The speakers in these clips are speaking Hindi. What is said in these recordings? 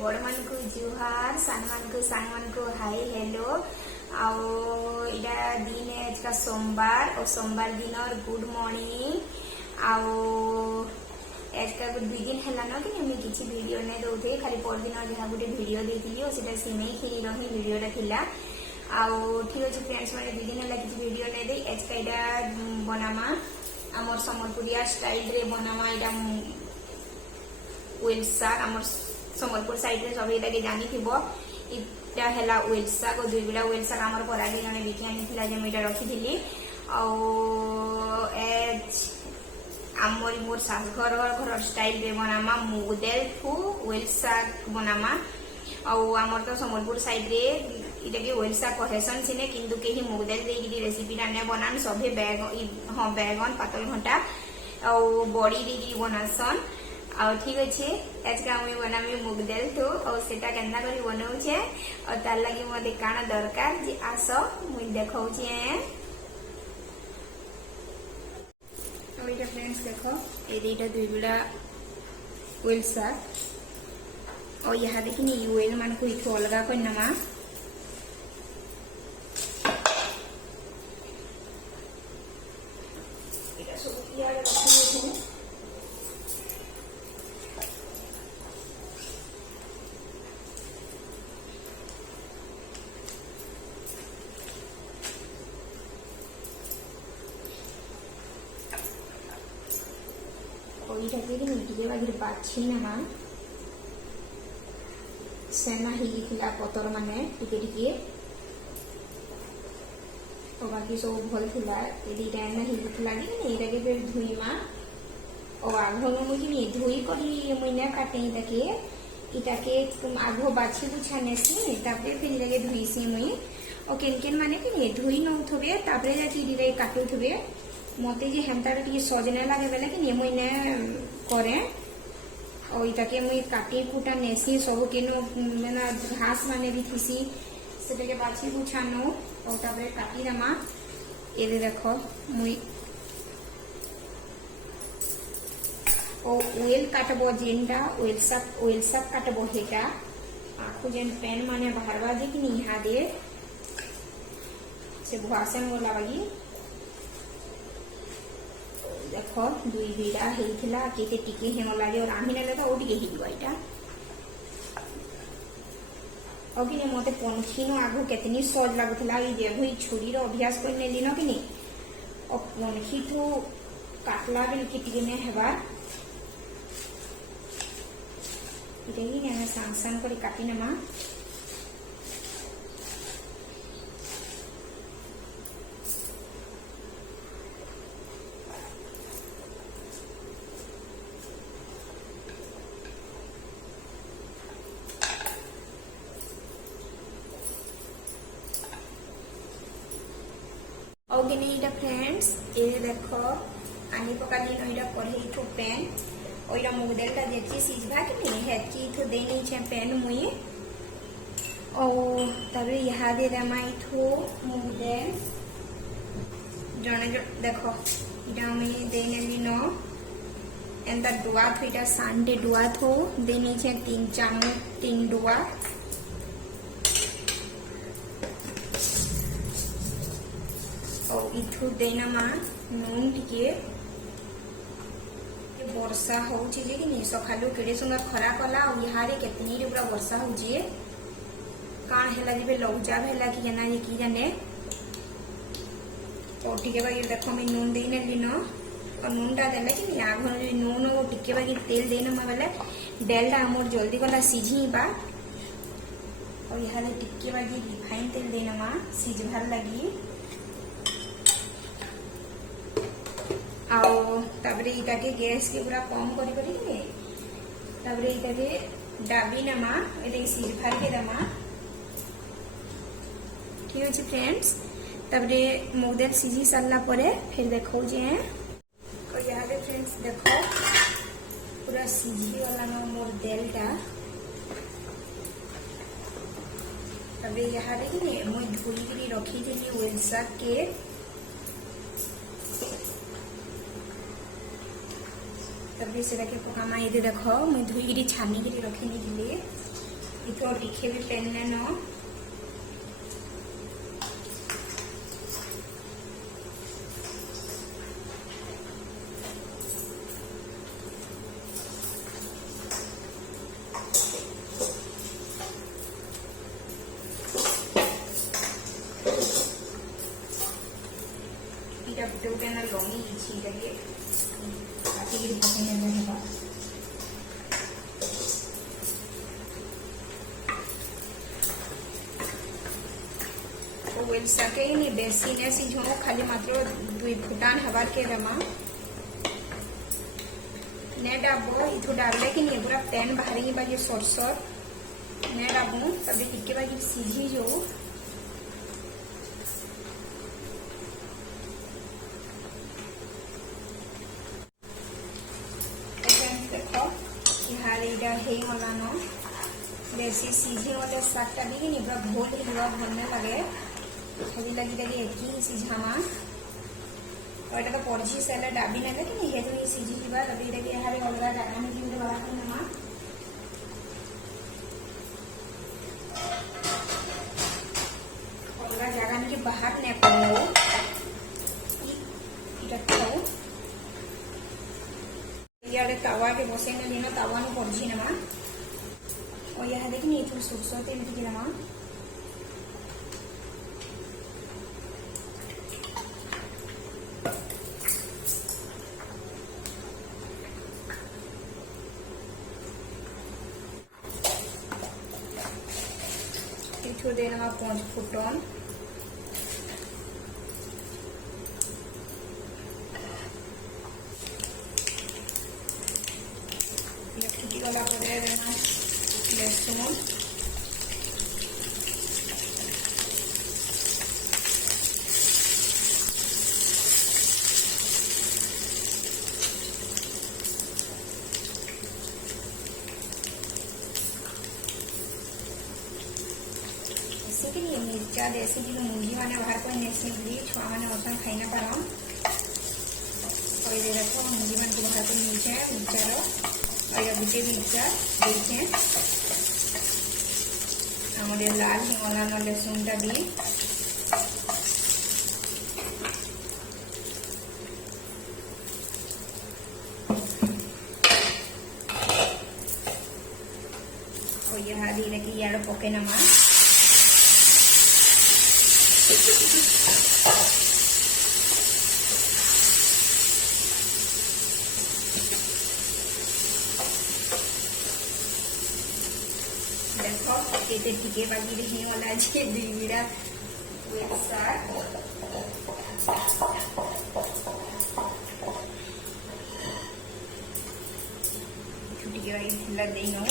बड़ मान को जुहार सान मान को हाय हेलो आउटा दिन है आज का सोमवार और सोमवार दिन और गुड मॉर्निंग आज का दुई दिन है ना कि मुझे किसी वीडियो नहीं दौथे खाली पर दिन जहाँ गोटे वीडियो देती और सीटा सिमई खीर ही वीडियोटा थिला ठीक अच्छे फ्रेंड्स मैंने दुई दिन है किसी वीडियो नहीं दे आज का यहाँ बनामा आमर सम्बलपुरिया स्टाइल रे बनामा यहाँ वेल साग आमर सम्बलपुर साइड रे सब ये जानी इटा है वेल साग और दुई बिड़ा वेल साग आमर परागे जने बिकी आनी जे मुझे रखी आमर मोर शाशुघर घर स्टाइल रे बनामा मुग दाल थू वेल साग बनामा आमर तो सम्बलपुर साइड रे इटा के वेल साग कहेसन सिने किंतु कहीं मुग दाल देगी रेसिपीटा ने बनान सभे बैगन पातल घंटा बड़ी देगी बनासन ठीक अच्छे आज का मुझे बनामी मुग दाल तो और सेटा केन्ना करी बनाऊचे और तार लगी मते काना दरकार जे आस मुझे देखाऊचे ओइटा फ्रेंड्स देखो ए देटा दुई बिड़ा वेल साग और यहाँ देखिनी वेल मान को इथु अलगा करनमा एटा सब इयार रखी टे बाछी ना सेना होता पतर माने टिके बाकी सब भल था दीटा होता कि फिर धुईमा और आघ मुझे धुई कर मुझे काटे इटाके आघ बाछी बुछा नेसी फिर इटाके धुईसी मुई और केन माने कि धुई नौथे जाके काटुथे मत जे हेमता टे सजने लगे बेले कि मुझे करे और इटाके मुई काटी कुटा नेसी सब केनो मैंने घास माने भी थीसी से बाछी बुछा नो और काटी दमा ये देख मुई और वेल काटब जेनटा वेल साग काटब हेटा आखु जेन पेन माने बाहरवा जे कि यहाँ दे से भुआसन वाला बागी देख दुई बिड़ा होता केते टिके हेम लगे और आमी ना तो टे होटा और कि मत पनखी आगु केतनी सज लगुला जेभु छुरी अभ्यास कर नेली न कि और पनखी ठू काटला बेल कि नहीं हेबार इटा सांग सांग कर काटी नमा ओके नहीं फ्रेंड्स ये देख आनी पका दिन कढ़ई थो पैन और मुग दाल देखिए सीझा कि नहीं हेतकी थो दे नहीं पैन मुई और तब यहाँ दे दमा थो मुग दाल जने देख इटा मुई दे नेली न एंता डुआ थो इटा सांडे डुआ थो दे नहीं 3 डुआ और इथु देनमा नून टिके वर्षा होची जे कि नहीं सखालु केड़े सुंदर खरा कला और यहाँ केतनी पूरा वर्षा होची कान हेला जे लौजाब हेला कि केना जे की जाने और टिके बाकी देखो मैं नून दे नेली न और नूनटा देले कि नहीं आघ नून और टिके बाकी तेल देना बेले डेलटा हमर जल्दी गला सिझीबा और यहाँ टिके बाकी रिफाइन तेल देनमा सिझबार लगी आउे गैस के पूरा कम करी डाबी नमा ये सिझार के दमा ठीक अच्छे फ्रेंड्स तबरे मुग दाल सिझी सारा फिर देखो और यहाँ फ्रेंड्स देखो पूरा सिझी वाला न मोर दालटा तबरे यहाँ देखिए मुझे धुई रखी थी वेल साग के तब से पकामा ये देख मुझे धुईक छानिक रखी नहीं इथो टिखे भी पेन ने न लंगी इच्छी लगे सके बेसी ने सीझो खाली मात्र 2 फुटान हबार के रमा ने डाबो इथो डाबले कि नहीं पूरा पेन बाहरी बाजी सरसर ने डाबू तब टिके बाजी सीझी जो देखो यहाँ न बेसी सीझे वाले शाकटा भी नहीं पूरा घोल हिलवा भरने लगे छवि लगी लगी एक ही सीझामा और एटा तो पड़छि सेले डाबी नेले कि नहीं हेतु सीझी जीवा तबे एटा के हारे अलगा जागा में किंतु बाला को नमा अलगा जागा में के बाहर ने पड़ो इटा तो यारे तवा के बसे ने लेना तवा नु पड़छि नमा और यह देखिए ये थोड़ी सुरसोते में की नमा इथो देना 5 फुटन फुटी गला पड़े देना लहसुन मिर्चा देसी जो मुंगी मैंने बाहर कोई नेसी छुआ मैंने औसन खाई ना पारा और ये देखो मुंगी मन को बाहर को नीचे मिर्चार और ये गुटे मिर्चा देखे हमारे लाल हिंगला लहसुनटा दी और यहाँ दी लगी यार पके नमा देखो केते टिके बाजी रही वाला जे बीड़ा वैसा छुटी के बाजी ठंडा देनो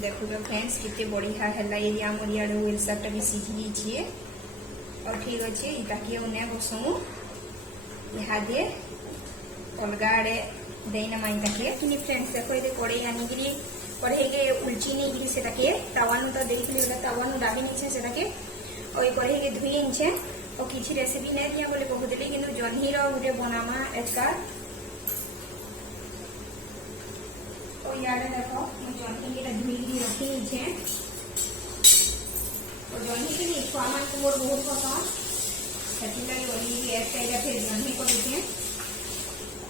देखो तो फ्रेंड्स कितने बढ़िया है ये आम यार वेल सागटा भी सीझी जाइए और ठीक अच्छे ताकि उन्हें बसमु यहाँ दे अलग आड़े देना माइन ताकि कि फ्रेंड्स देखो ये कड़े आनिकी कड़े के उलची नहीं से तावानु तो देखिए तावानु डाबी नहीं से और ये कड़े के धुई इंचे और किसी रेसिपी नहीं दिया बोले कहते कि जह्नी रोटे बनामा एचका और यार देखो जह्नी के धुई रखी नीचे और जह्नी के लिए छुआ मान को मोर बहुत पसंद से एक साइड फिर जह्नी को देखे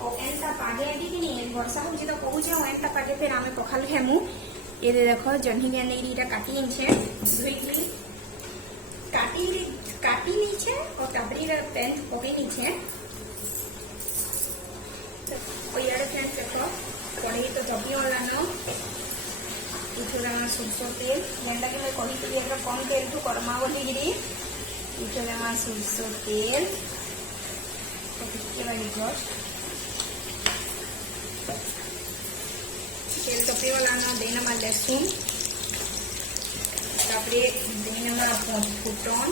और एंता पागे आदि कि नहीं वर्षा हो तो कहूँ एंता पागे फिर आम पखाल खेमु ये देखो जह्नी के नहीं काटी इंचे धुई काटी नीचे और तबरी पेन पके नीचे और यार फ्रेंड्स देखो कढ़ी तो जबी वाला न इथोरा सरसों तेल जेनटा कि मैं कही कम तेल तो करमा बोलिकी इथोरा सरसों तेल तेल तपे वाला न देना लहसुन तापरे देना 5 फुटन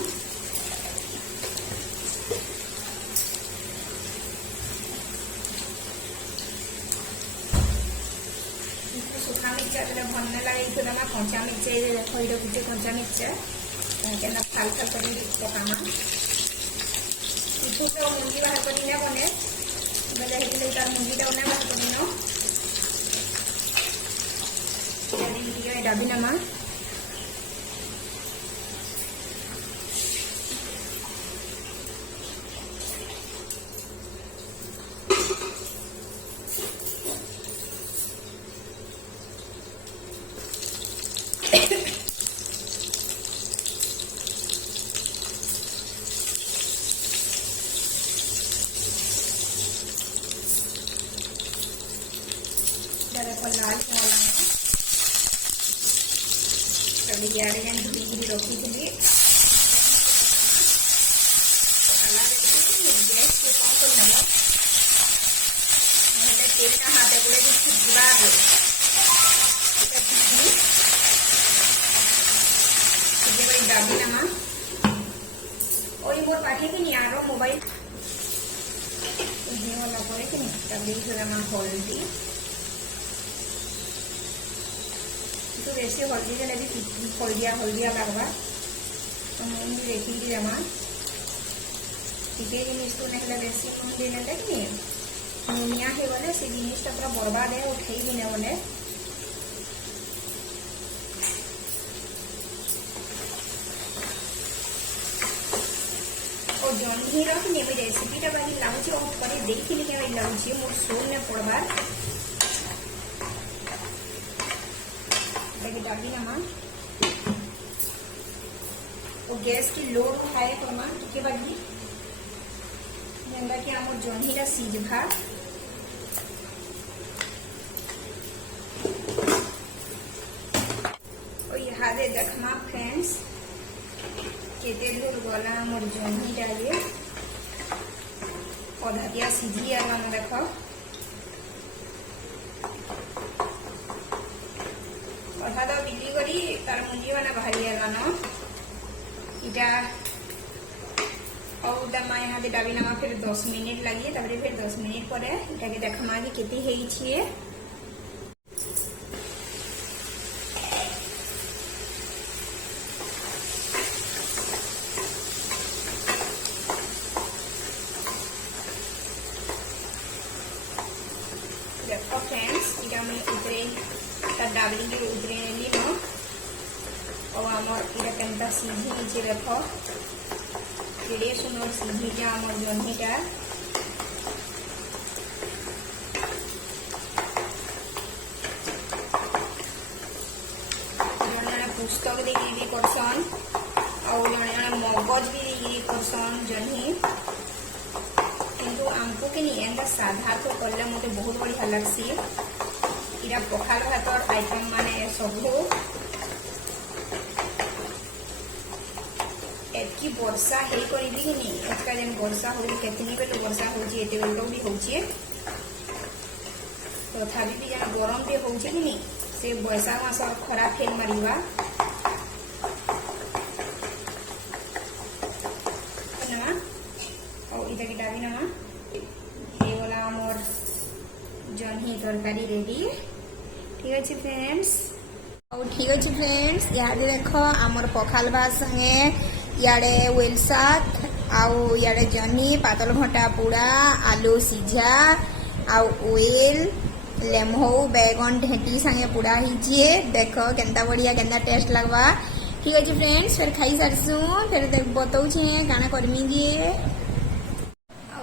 सुखा मिर्चा भरने लगे इतना कंचा मिर्चा ये देखो ये गुटे कंचा मिर्चा क्या फाल फाल कर पकामा इथु तो मुंगी बाहर कर बने बेले तार मुंगीटा उन्हें बाहर कर डाबी नमा लाल तभी इे धुई रखी थी गैस को कौन कर तेल का हाथ गुड़े छुटवा डाबी नमा और मोर पाखे कि यार मोबाइल वाला पड़े कि डाबी हल्दी तो बेसी हल्दी देने भी हल्दिया हल्दिया लगवा तो मुझे देखी जमा टिके जिनिस नहीं बेसी कम देने कि नुनिया हो गले से जिनिसटा पूरा बर्बाद है उठे दिने बोले और जन्ही रखनी रेसिपीटा बाकी लगुच और देखी क्या लगुच मोर शोर ने पड़बार डाबी नमा और गैस की लोड हाई करमा टिके बागी जेनटा कि आम जन्हीटा सीझा और यहाँ देखमा फ्रेंड्स केते दूर गला आम जन्हीटा ये अधाटिया सीझी आना देख अधा तो बिली करी तार मुंजी मैंने बाहरी आगान इटा और दमा यहाँ डाबी नमा फिर 10 मिनिट लगे फिर 10 मिनिट पर इटाके देखमा कि केती है देखो फ्रेंड्स इटा मैं उतरे डाबली के उतरे ली न और आमर इटा केनता सीझी नीचे देख केड़े सुंदर सीझी जा आमर जन्हीटा जने पुस्तक देगी करसन और जने मगज भी करसन जन्ही किंतु आमको कि एंता साधा तो कले मते बहुत बढ़िया लगसी इरा पखाल भातर आइटम माने सबू एतकी वर्षा हे करी कि नहीं एतका जेन वर्षा हो केतनी बेले वर्षा होची एते बेले भी होची तथापि भी जेन गरम भी होची कि नहीं से बैसाख मास खरा फेल मारिबा ना और इटा की डाबी ना ये वाला मोर जन्ही तरकारी रेडी ठीक अच्छे फ्रेंड्स और ठीक अच्छे फ्रेंड्स याद देख आमर पखाल भात संगे याडे वेल शाक आउ याडे जन्ही पातल घंटा पोड़ा आलू सीझा आउ ओल लेमहो बैगन ढेटी संगे पोड़ा हिजे देख केनता बढ़िया केनता टेस्ट लगवा ठीक अच्छे फ्रेंड्स फिर खाई सारसु फिर बताऊे काना करमी दिए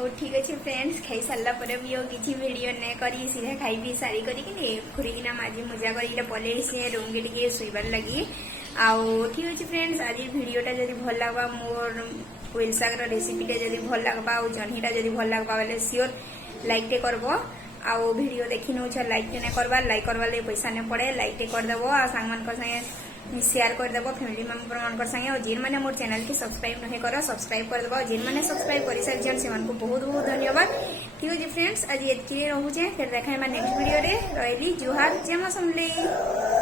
और ठीक अच्छे फ्रेंड्स खाई सारा पर भी किसी वीडियो नहीं करी सीधा खाई पी सारी करी खुरीकिना माजी मजा कर पलि रूम के टे शुइबार लगी आउ ठीक अच्छे फ्रेंड्स आज वीडियोटा जब भल लगवा मोर वेल शाक रेसिपीटा जब भल लगवा और जन्हीटा जब भल लगवा बोले सियोर लाइक टे करब आउ वीडियो देखी नौ लाइक टे नहीं करवा लाइक करवा पैसा नहीं पड़े लाइक टे करदेव आ सांग मान संगे शेयर करदेव फैमिली मेंबर मान संगे और जिन मैंने मोर चैनल की सब्सक्राइब नहीं कर सब्सक्राइब करदेव जिन मैंने सब्सक्राइब कर सारी से बहुत बहुत धन्यवाद ठीक अच्छे फ्रेंड्स आज ये रोचे फिर देखा नेक्स्ट वीडियो रे रही जुहार जय मां समलेई।